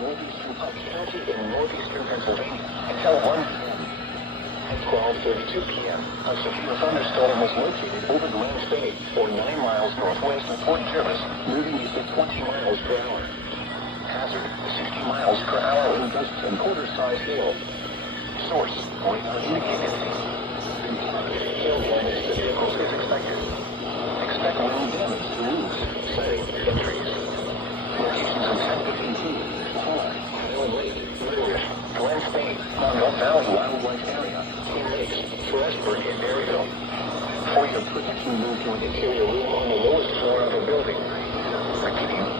northeastern Pike County in northeastern Pennsylvania until 1 p.m. At 12:32 p.m., a severe thunderstorm was located over Glen Spey, or 9 miles northwest of Port Jervis, moving east at 20 miles per hour. Hazard, 60 miles per hour in gusts and quarter-size hail. Source, radar indicated. Hail damage to vehicles is expected. Expect wind damage to roofs, siding, and trees. Locations of traffic include Highland Lake, Ridge, Glen Spey, Monmouth Valley Wildlife Area, King Lakes, Frostburg, and Berryville. For your protection, move to an interior room on the lowest floor of a building. Repeating,